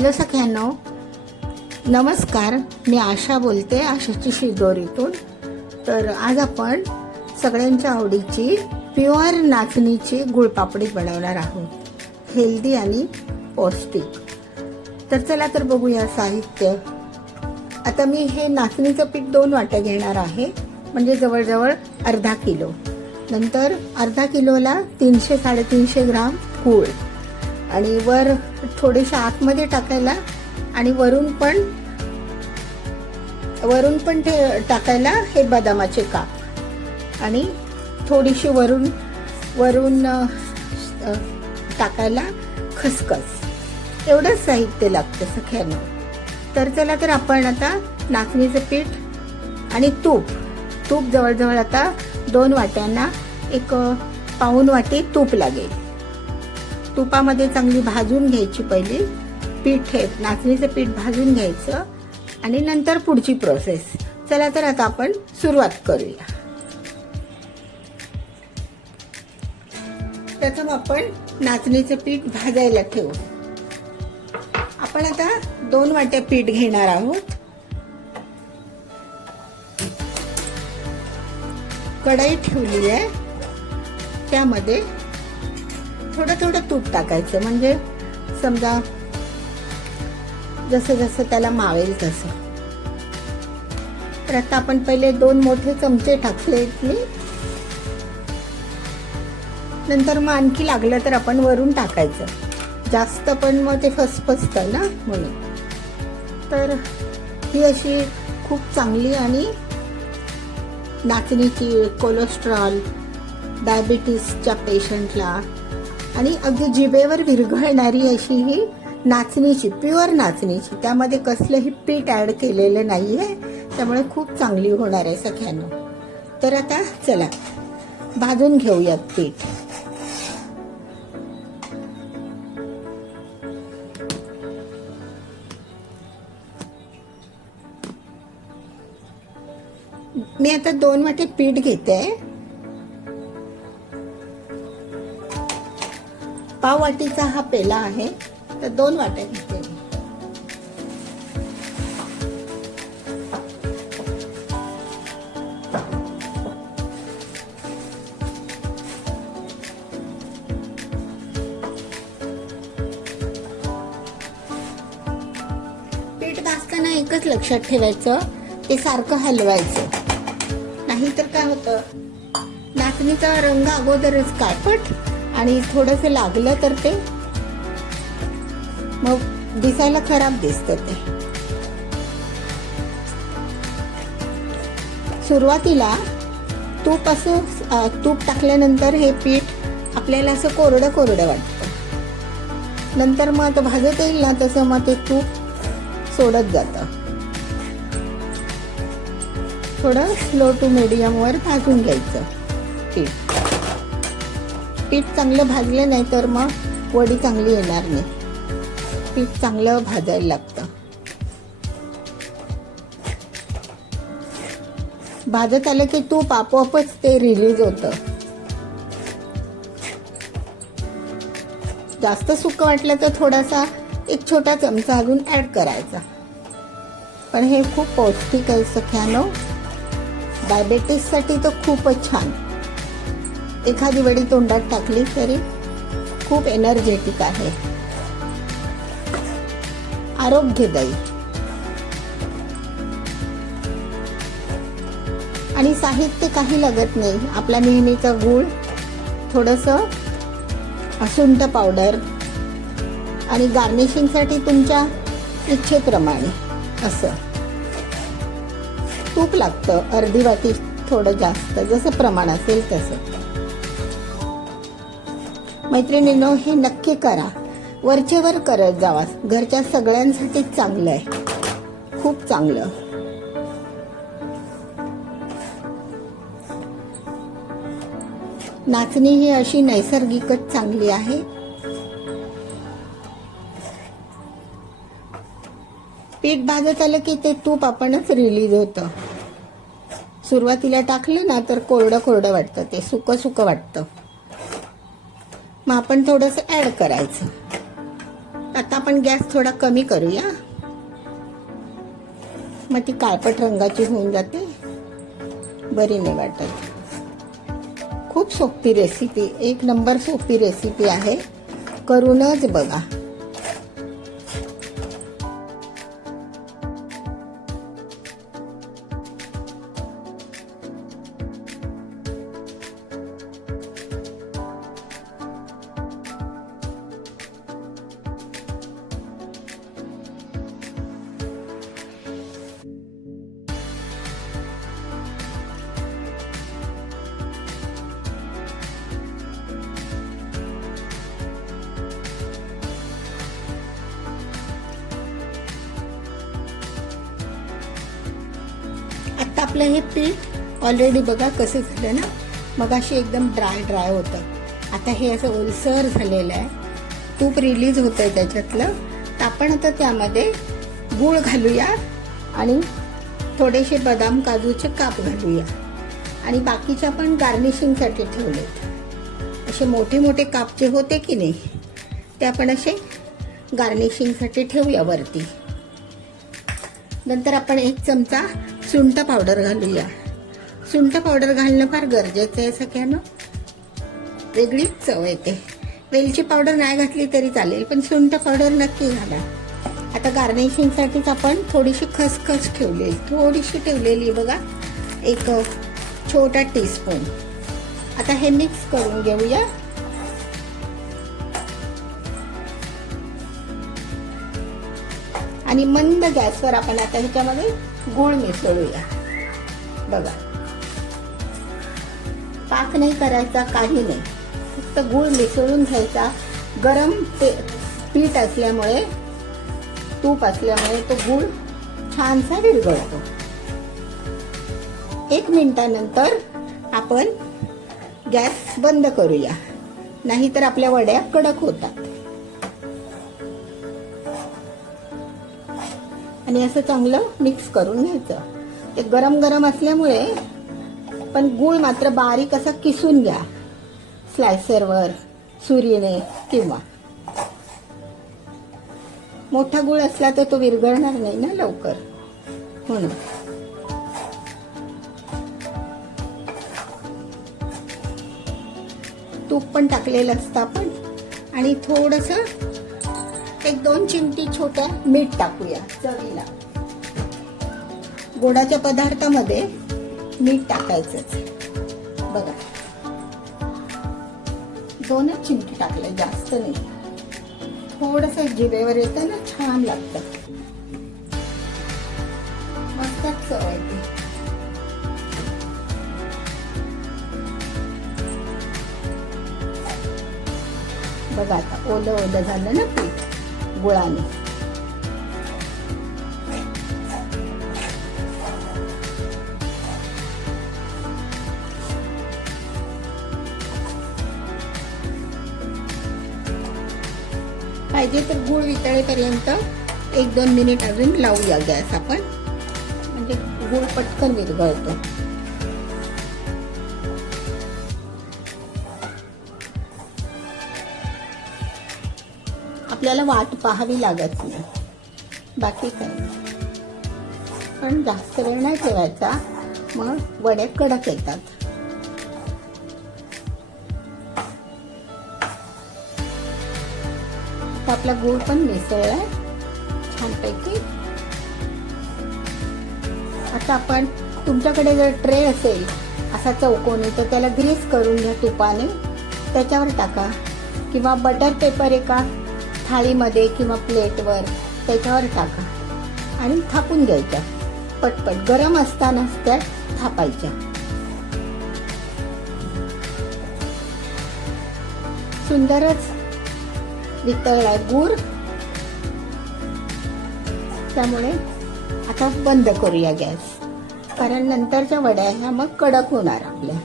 Hello सगळ्यांनो, नमस्कार. मी आशा बोलते, आशाची शिदोरीतून. तर आज आपण सगळ्यांच्या आवडीची प्युअर नाचणीची गुळपापडी बनवणार आहोत, हेल्दी आणि पौष्टिक. तर चला तर बघूया साहित्य. आता मी हे नाचणीचं पीठ 2 वाट्या घेणार आहे, म्हणजे जवळजवळ अर्धा किलो. नंतर अर्धा किलोला 300-350 ग्राम गूळ, आणि वर थोडेसे आतमध्ये टाकायला आणि वरून पण टाकायला हे बदामाचे काप, आणि थोडीशी वरून टाकायला खसखस. एवढंच साहित्य लागतं सगळ्यांना. तर चला तर आपण आता नाचणीचं पीठ आणि तूप जवळजवळ आता 2 वाट्यांना 1 पाऊण वाटी तूप लागेल. तुपामध्ये चांगली भाजून घ्यायची पहिली पीठ, हे नाचणीचं पीठ भाजून घ्यायचं आणि नंतर पुढची प्रोसेस. चला तर आता आपण सुरुवात करूया. प्रथम आपण नाचणीचं पीठ भाजायला ठेवू. आपण आता 2 वाट्या पीठ घेणार आहोत. कढई ठेवली आहे, त्यामध्ये थोडं तूप टाकायचं, म्हणजे समजा जसं त्याला मावेल तसं. तर आता आपण पहिले 2 मोठे चमचे टाकले मी, नंतर मग आणखी लागलं तर आपण वरून टाकायचं. जास्त पण मग ते फसफसतं ना, म्हणून. तर ही अशी खूप चांगली आणि नाचणीची कोलेस्ट्रॉल, डायबिटीसच्या पेशंटला आणि अगदी जिभेवर विरघळणारी अशी ही नाचणीची, प्युअर नाचणीची, त्यामध्ये कसलंही पीठ ॲड केलेलं नाही आहे, त्यामुळे खूप चांगली होणार आहे सगळ्यांना. तर आता चला भाजून घेऊयात पीठ. मी आता 2 वाटे पीठ घेते. पाव वाटीचा हा पेला आहे, तर 2 वाट्या घेते. पीठ भाजताना एकच लक्षात ठेवायचं, ते सारखं हलवायचं, नाहीतर काय होतं, नाचणीचा रंग अगोदरच काळपट आणि थोडंसं लागलं तर ते मग दिसायला खराब दिसतं. ते सुरुवातीला तूप टाकल्यानंतर हे पीठ आपल्याला असं कोरडं वाटतं. नंतर मग आता भाजत येईल ना, तसं मग ते तूप सोडत जातं. थोडं स्लो टू मीडियम वर भाजून घ्यायचं पीठ चांगलं भाजलं नाही तर मग वडी चांगली येणार नाही. पीठ चांगलं भाजायला लागतं. भाजत आलं की तूप आपोआपच ते रिलीज होतं. जास्त सुकं वाटलं तर थोडासा 1 छोटा चमचा अजून ऍड करायचा. पण हे खूप पौष्टिक आहे सगळ्यांनो. डायबिटीससाठी तर खूपच छान. एखादी वडी तोंडात टाकली तरी खूप एनर्जेटिक आहे, आरोग्यदायी. आणि साहित्य काही लागत नाही. आपला नेहमीचा गूळ, थोडंसं सुंठ पावडर, आणि गार्निशिंगसाठी तुमच्या इच्छेप्रमाणे असं तूप लागतं. अर्धी वाटी, थोडं जास्त, जसं प्रमाण असेल तसं. मैत्रिणींनो, हे नक्की करा. वरचेवर करत जावा. घरच्या सगळ्यांसाठी चांगलं आहे, खूप चांगलं. नाचणी ही अशी नैसर्गिकच चांगली आहे. पीठ भाजत आलं की ते तूप आपणच रिलीज होतं. सुरुवातीला टाकलं ना तर कोरडं वाटतं, ते सुकं वाटतं. मग आपण थोडंसं ॲड करायचं. आता आपण गॅस थोडा कमी करूया, मग ती काळपट रंगाची होऊन जाते, बरी नाही वाटत. खूप सोपी रेसिपी, एक नंबर सोपी रेसिपी आहे, करूनच बघा. आता आपलं हे पीठ ऑलरेडी बघा कसं झालं ना, मग अशी एकदम ड्राय होतं. आता हे असं ओलसर झालेलं आहे, तूप रिलीज होतं आहे त्याच्यातलं. तर आपण आता त्यामध्ये गूळ घालूया आणि थोडेसे बदाम काजूचे काप घालूया. आणि बाकीचे आपण गार्निशिंगसाठी ठेवलेत. असे मोठे मोठे काप जे होते की नाही, ते आपण असे गार्निशिंगसाठी ठेवूया वरती. नंतर आपण 1 चमचा सुंठ पावडर घालूया. सुंठ पावडर घालणं फार गरजेचं आहे सगळ्यांना, वेगळीच चव येते. वेलची पावडर नाही घातली तरी चालेल, पण सुंठ पावडर नक्की घाला. आता गार्निशिंगसाठीच आपण थोडीशी खसखस थोडीशी ठेवलेली बघा, 1 छोटा टीस्पून. आता हे मिक्स करून घेऊया. आणि मंद गॅसवर आपण आता ह्याच्यामध्ये गूळ मिसळूया. बघा, पाक नाही करायचा, काही नाही, फक्त गूळ मिसळून घ्यायचा. गरम पीठ असल्यामुळे, तूप असल्यामुळे तो गूळ छानसा विरघळतो. 1 मिनिटानंतर आपण गॅस बंद करूया, नाहीतर आपल्या वड्या कडक होतात. आणि असं चांगलं मिक्स करून घ्यायचं. ते गरम गरम असल्यामुळे, पण गूळ मात्र बारीक असा किसून घ्या स्लायसरवर, सुरीने, किंवा मोठा गूळ असला तर तो विरघळणार नाही ना लवकर, म्हणून. तूप पण टाकलेलं असतं आपण. आणि थोडंसं 1-2 चिमटी छोट्या मीठ टाकूया चवीला. गोडाच्या पदार्थामध्ये मीठ टाकायचंच. बघा, 2च चिमटी टाकले, जास्त नाही. थोडंसं जिभेवर येतं ना, छान लागतं, मस्तच चव येते. बघा, आता ओलं ओलं झालं ना पीठ गुळाने. पाहिजे तर गूळ वितळेपर्यंत 1-2 मिनिट अजून लावूया गॅस आपण, म्हणजे गूळ पटकन विरघळतो. आपल्याला वाट पाहावी लागत नाही, बाकी काही. पण जास्त वेळ नाही ठेवायचा, मग वड्या कडक येतात. आता आपला गूळ पण मिसळलाय छानपैकी. आता आपण, तुमच्याकडे जर ट्रे असेल असा चौकोनी, तर त्याला ग्रीस करून घ्या तुपाने, त्याच्यावर टाका. किंवा बटर पेपर एका थाळीमध्ये किंवा प्लेटवर त्याच्यावर टाका आणि थापून घ्यायच्या पटपट. गरम असतानाच त्या थापायच्या. सुंदरच वितळलाय गूळ. त्यामुळे आता बंद करूया गॅस, कारण नंतरच्या वड्या ह्या मग कडक होणार आपल्या.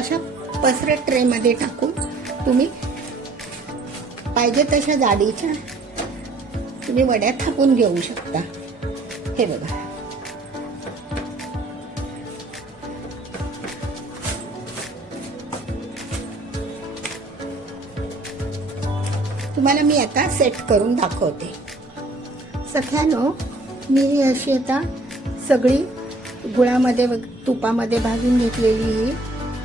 अशा पसरट ट्रेमध्ये टाकून तुम्ही पाहिजे तशा जाडीच्या तुम्ही वड्या थापून घेऊ शकता. हे बघा, तुम्हाला मी आता सेट करून दाखवते. सख्यानो, मी अशी आता सगळी गुळामध्ये तुपामध्ये भाजून घेतलेली ही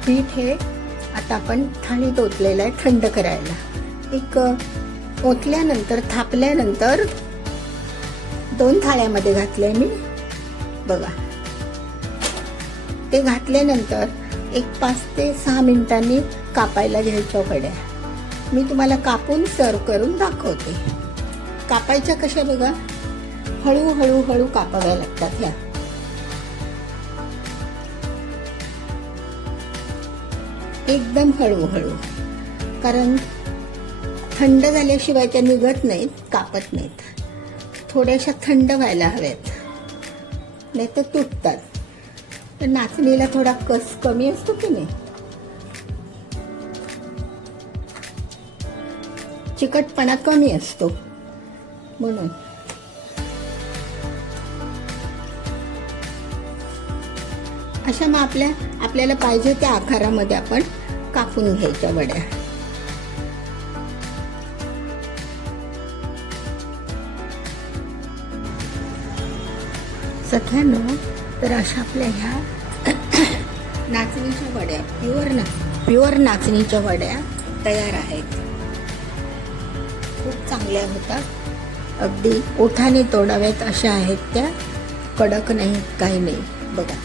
पीठ हे आता आपण थाळीत ओतलेलं आहे थंड करायला. एक ओतल्यानंतर थापल्यानंतर 2 थाळ्यामध्ये घातलंय मी. बघा, ते घातल्यानंतर एक 5 ते 6 मिनिटांनी कापायला घ्यायच्या वड्या. मी तुम्हाला कापून सर्व करून दाखवते. कापायच्या कशा बघा, हळूहळू हळू कापाव्या लागतात ह्या. एकदम हळूहळू, कारण थंड झाल्याशिवाय त्या निघत नाहीत, कापत नाहीत. थोड्याशा थंड व्हायला हव्यात, नाही तर तुटतात. तर नाचणीला थोडा कस कमी असतो की नाही, चिकटपणा कमी असतो म्हणून. अशा मग आपल्याला पाहिजे त्या आकारामध्ये आपण कापून घ्यायच्या वड्या. सख्यानो, तर अशा आपल्या ह्या नाचणीच्या वड्या, प्युअर नाचणीच्या वड्या तयार आहेत. खूप चांगल्या होतात, अगदी ओठाने तोडाव्यात अशा आहेत त्या, कडक नाहीत, काही नाही. बघा,